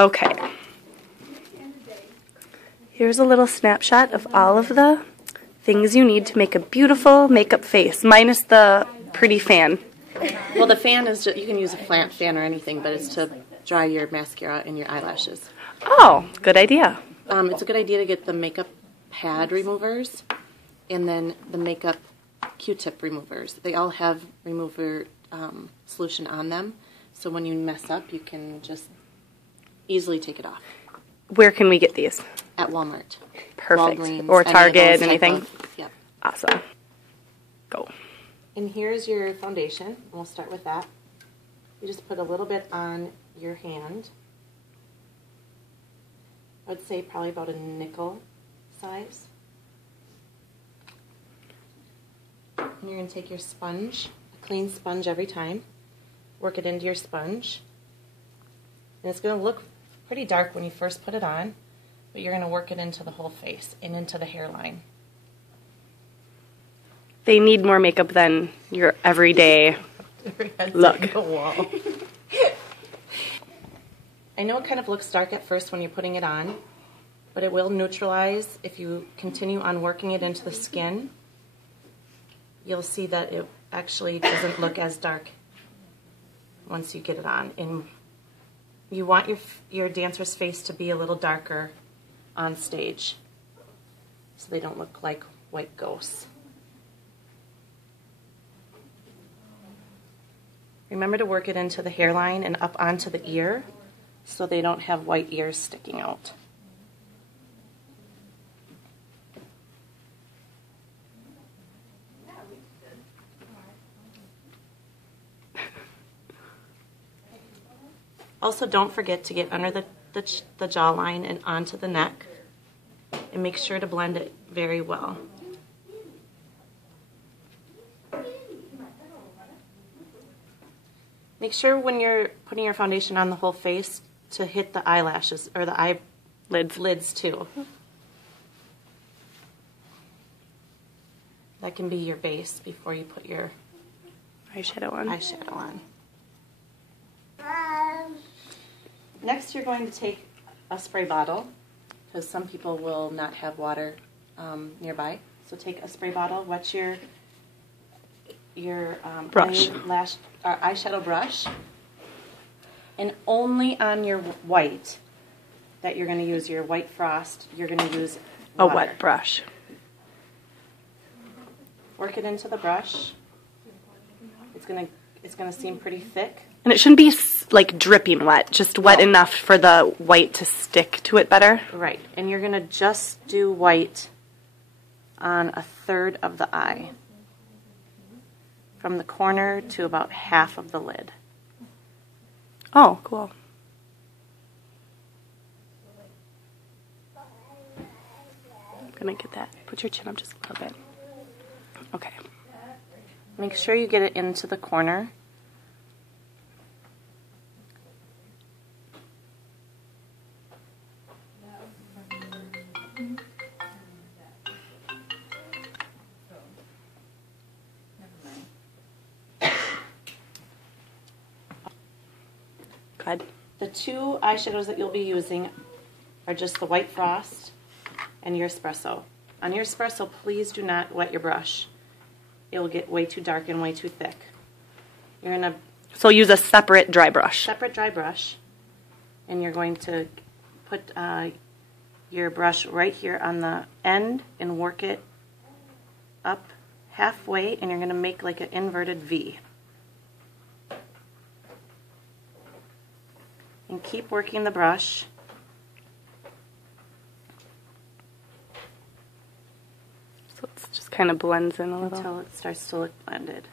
Okay. Here's a little snapshot of all of the things you need to make a beautiful makeup face, minus the pretty fan. Well, the fan is just, you can use a flat fan or anything, but it's to dry your mascara and your eyelashes. Oh, good idea. It's a good idea to get the makeup pad removers and then the makeup Q-tip removers. They all have remover solution on them, so when you mess up, you can just easily take it off. Where can we get these? At Walmart. Perfect. Walgreens, Or Target, anything? Yep. Awesome. Go. And here's your foundation. We'll start with that. You just put a little bit on your hand. I would say probably about a nickel size. And you're going to take your sponge, a clean sponge every time, work it into your sponge. And it's going to look pretty dark when you first put it on, but you're going to work it into the whole face and into the hairline. They need more makeup than your everyday look. I know it kind of looks dark at first when you're putting it on, but it will neutralize if you continue on working it into the skin. You'll see that it actually doesn't look as dark once you get it on. And you want your dancer's face to be a little darker on stage so they don't look like white ghosts. Remember to work it into the hairline and up onto the ear so they don't have white ears sticking out. Also, don't forget to get under the jawline and onto the neck, and make sure to blend it very well. Make sure when you're putting your foundation on the whole face to hit the eyelashes, or the eyelids too. That can be your base before you put your eyeshadow on. Next, you're going to take a spray bottle, because some people will not have water nearby. So take a spray bottle, wet your brush, eyeshadow brush, and only on your white that you're going to use your white frost. You're going to use water. A wet brush. Work it into the brush. It's going to seem pretty thick. And it shouldn't be like dripping wet, just wet enough for the white to stick to it better. Right, and you're going to just do white on a third of the eye, from the corner to about half of the lid. Oh, cool. I'm going to get that. Put your chin up just a little bit. Okay. Make sure you get it into the corner. Good. The two eyeshadows that you'll be using are just the White Frost and your Espresso. On your Espresso, please do not wet your brush. It'll get way too dark and way too thick. You're going to... So use a separate dry brush. Separate dry brush. And you're going to put your brush right here on the end and work it up halfway, and you're going to make like an inverted V. And keep working the brush. So it just kind of blends in a little. Until it starts to look blended.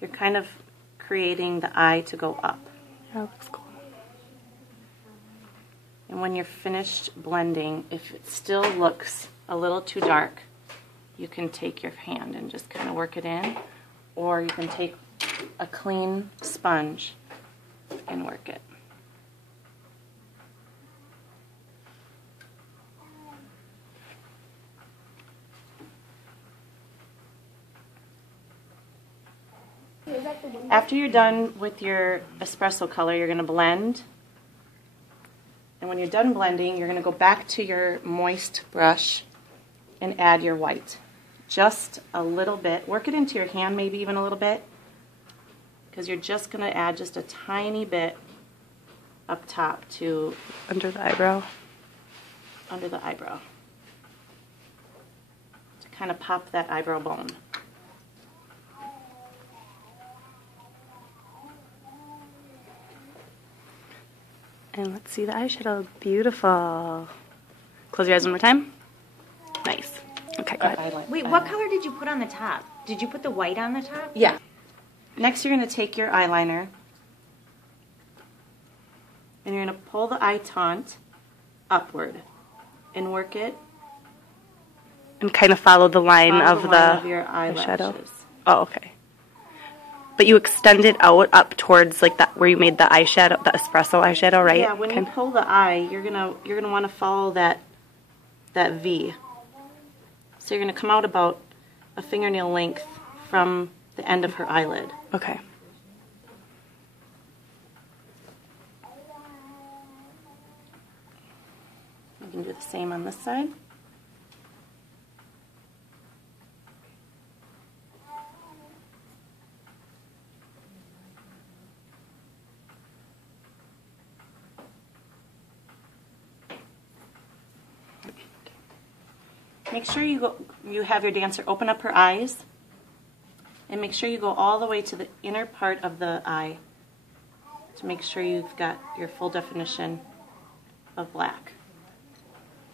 You're kind of creating the eye to go up. Yeah, that looks cool. And when you're finished blending, if it still looks a little too dark, you can take your hand and just kind of work it in, or you can take a clean sponge and work it. After you're done with your espresso color, you're going to blend. And when you're done blending, you're going to go back to your moist brush and add your white. Just a little bit. Work it into your hand, maybe even a little bit, because you're just going to add just a tiny bit up top to under the eyebrow. Under the eyebrow. To kind of pop that eyebrow bone. And let's see the eyeshadow. Beautiful. Close your eyes one more time. Nice. Okay, go ahead. Wait, what color did you put on the top? Did you put the white on the top? Yeah. Next, you're going to take your eyeliner and you're going to pull the eye taunt upward and work it. And kind of follow the line of your eyeshadow. Oh, okay. But you extend it out up towards like that where you made the eyeshadow, the espresso eyeshadow, right? Yeah. When you pull the eye, you're gonna want to follow that V. So you're gonna come out about a fingernail length from the end of her eyelid. Okay. You can do the same on this side. Make sure you have your dancer open up her eyes, and make sure you go all the way to the inner part of the eye to make sure you've got your full definition of black.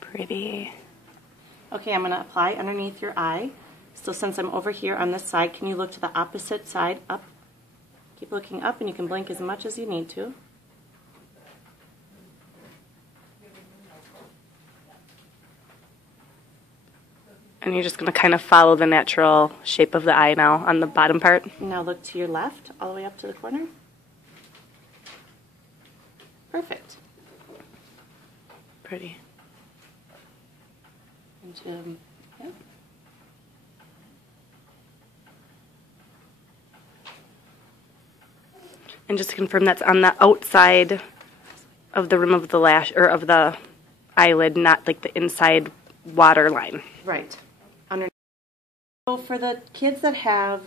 Pretty. Okay, I'm going to apply underneath your eye. So since I'm over here on this side, can you look to the opposite side up? Keep looking up, and you can blink as much as you need to. And you're just going to kind of follow the natural shape of the eye now on the bottom part. Now look to your left, all the way up to the corner. Perfect. Pretty. Yeah. And just to confirm, that's on the outside of the rim of the lash, or of the eyelid, not like the inside water line. Right. So for the kids that have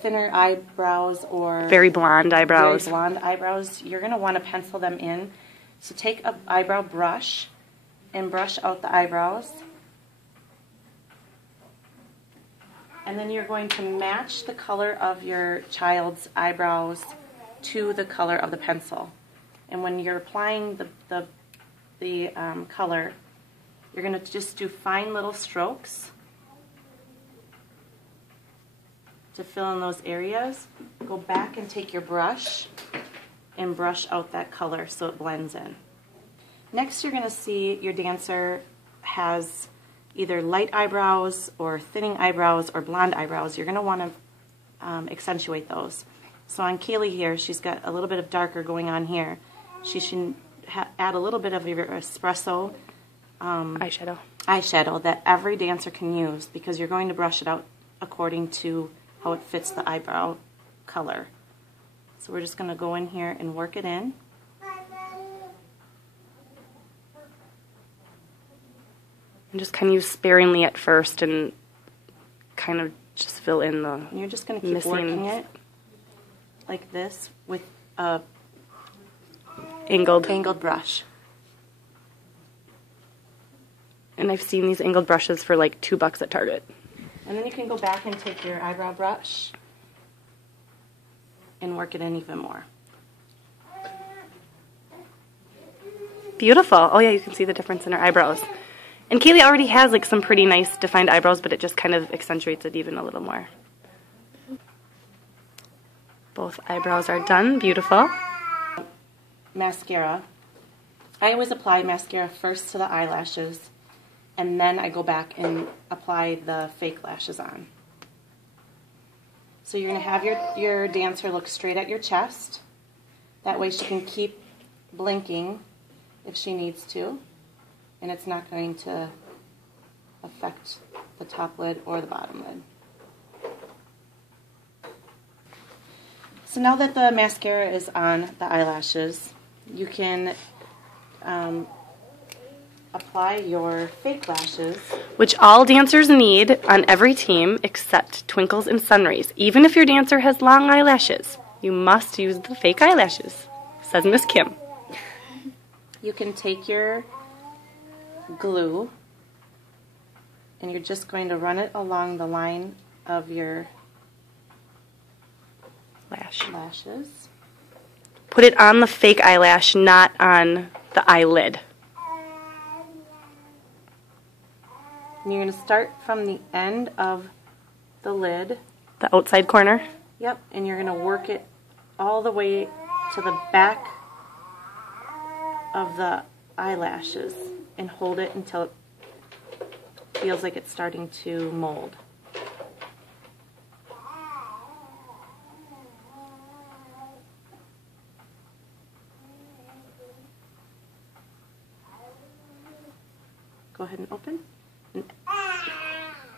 thinner eyebrows or very blonde eyebrows, you're going to want to pencil them in. So take an eyebrow brush and brush out the eyebrows. And then you're going to match the color of your child's eyebrows to the color of the pencil. And when you're applying the color, you're going to just do fine little strokes to fill in those areas. Go back and take your brush and brush out that color so it blends in. Next, you're going to see your dancer has either light eyebrows or thinning eyebrows or blonde eyebrows. You're going to want to accentuate those. So on Kaylee here, she's got a little bit of darker going on here. She should add a little bit of your espresso eyeshadow that every dancer can use, because you're going to brush it out according to how it fits the eyebrow color. So we're just going to go in here and work it in. And just kind of use sparingly at first and kind of just fill in the And you're just going to keep working it like this with a angled brush. And I've seen these angled brushes for like $2 at Target. And then you can go back and take your eyebrow brush and work it in even more. Beautiful. Oh yeah, you can see the difference in her eyebrows. And Kaylee already has like some pretty nice defined eyebrows, but it just kind of accentuates it even a little more. Both eyebrows are done. Beautiful. Mascara. I always apply mascara first to the eyelashes, and then I go back and apply the fake lashes on. So you're going to have your dancer look straight at your chest. That way she can keep blinking if she needs to, and it's not going to affect the top lid or the bottom lid. So now that the mascara is on the eyelashes, you can apply your fake lashes. Which all dancers need on every team except Twinkles and Sunrays. Even if your dancer has long eyelashes, you must use the fake eyelashes, says Miss Kim. You can take your glue and you're just going to run it along the line of your lashes. Put it on the fake eyelash, not on the eyelid. And you're going to start from the end of the lid. The outside corner. Yep, and you're going to work it all the way to the back of the eyelashes and hold it until it feels like it's starting to mold. Go ahead and open.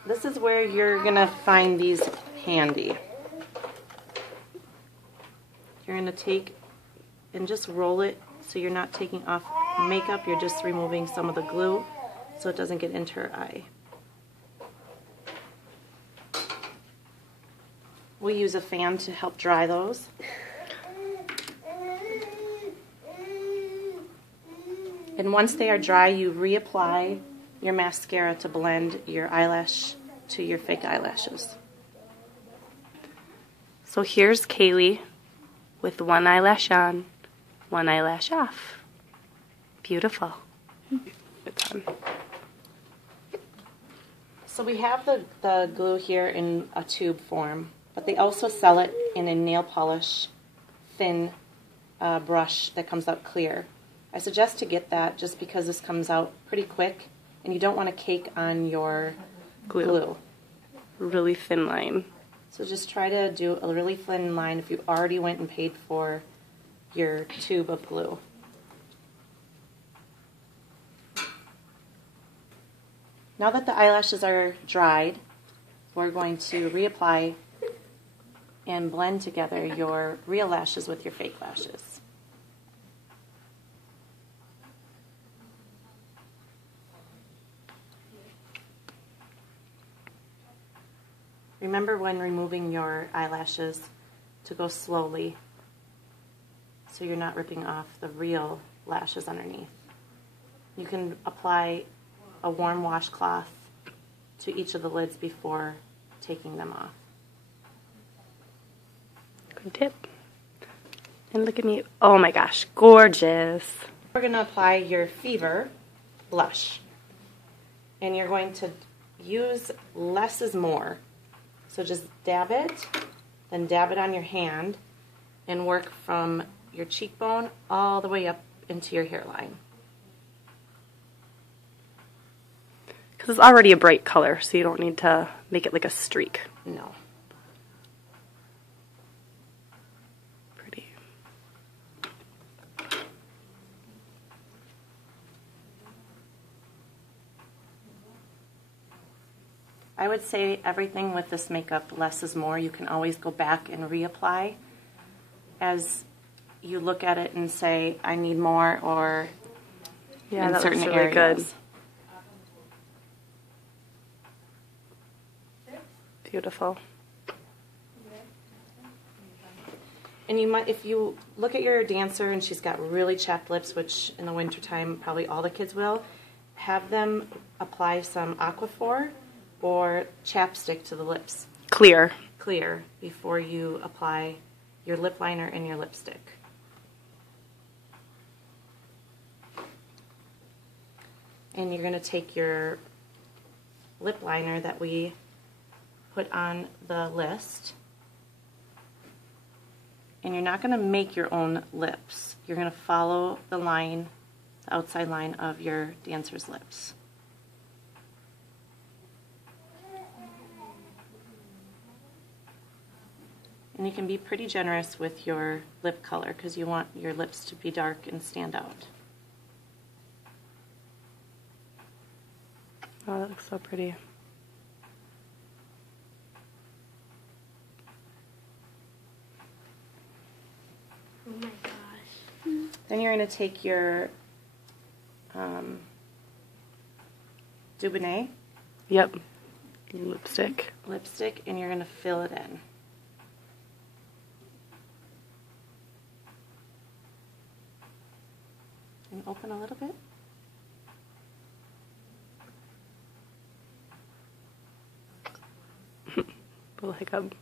This is where you're going to find these handy. You're going to take and just roll it so you're not taking off makeup, you're just removing some of the glue so it doesn't get into her eye. We use a fan to help dry those. And once they are dry, you reapply your mascara to blend your eyelash to your fake eyelashes. So here's Kaylee with one eyelash on, one eyelash off. Beautiful. It's on. So we have the glue here in a tube form, but they also sell it in a nail polish thin brush that comes out clear. I suggest to get that just because this comes out pretty quick and you don't want to cake on your glue. Really thin line. So just try to do a really thin line if you already went and paid for your tube of glue. Now that the eyelashes are dried, we're going to reapply and blend together your real lashes with your fake lashes. Remember when removing your eyelashes to go slowly so you're not ripping off the real lashes underneath. You can apply a warm washcloth to each of the lids before taking them off. Good tip. And look at me. Oh my gosh, gorgeous. We're going to apply your Fever blush. And you're going to use less is more. So just dab it, then dab it on your hand, and work from your cheekbone all the way up into your hairline. Because it's already a bright color, so you don't need to make it like a streak. No. Pretty. I would say everything with this makeup, less is more. You can always go back and reapply as you look at it and say, I need more, or Yeah, in that certain looks really areas. good. Beautiful. And you might, if you look at your dancer and she's got really chapped lips, which in the wintertime probably all the kids will, have them apply some Aquaphor or chapstick to the lips. Clear. Clear before you apply your lip liner and your lipstick. And you're going to take your lip liner that we put on the list, and you're not going to make your own lips. You're going to follow the line, the outside line of your dancer's lips. And you can be pretty generous with your lip color because you want your lips to be dark and stand out. Oh, that looks so pretty. Then you're going to take your Dubonnet Yep. Lipstick. and you're going to fill it in. And open a little bit. Little hiccup.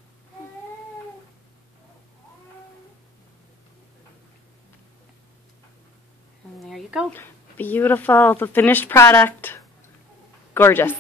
And there you go. Beautiful. The finished product. Gorgeous.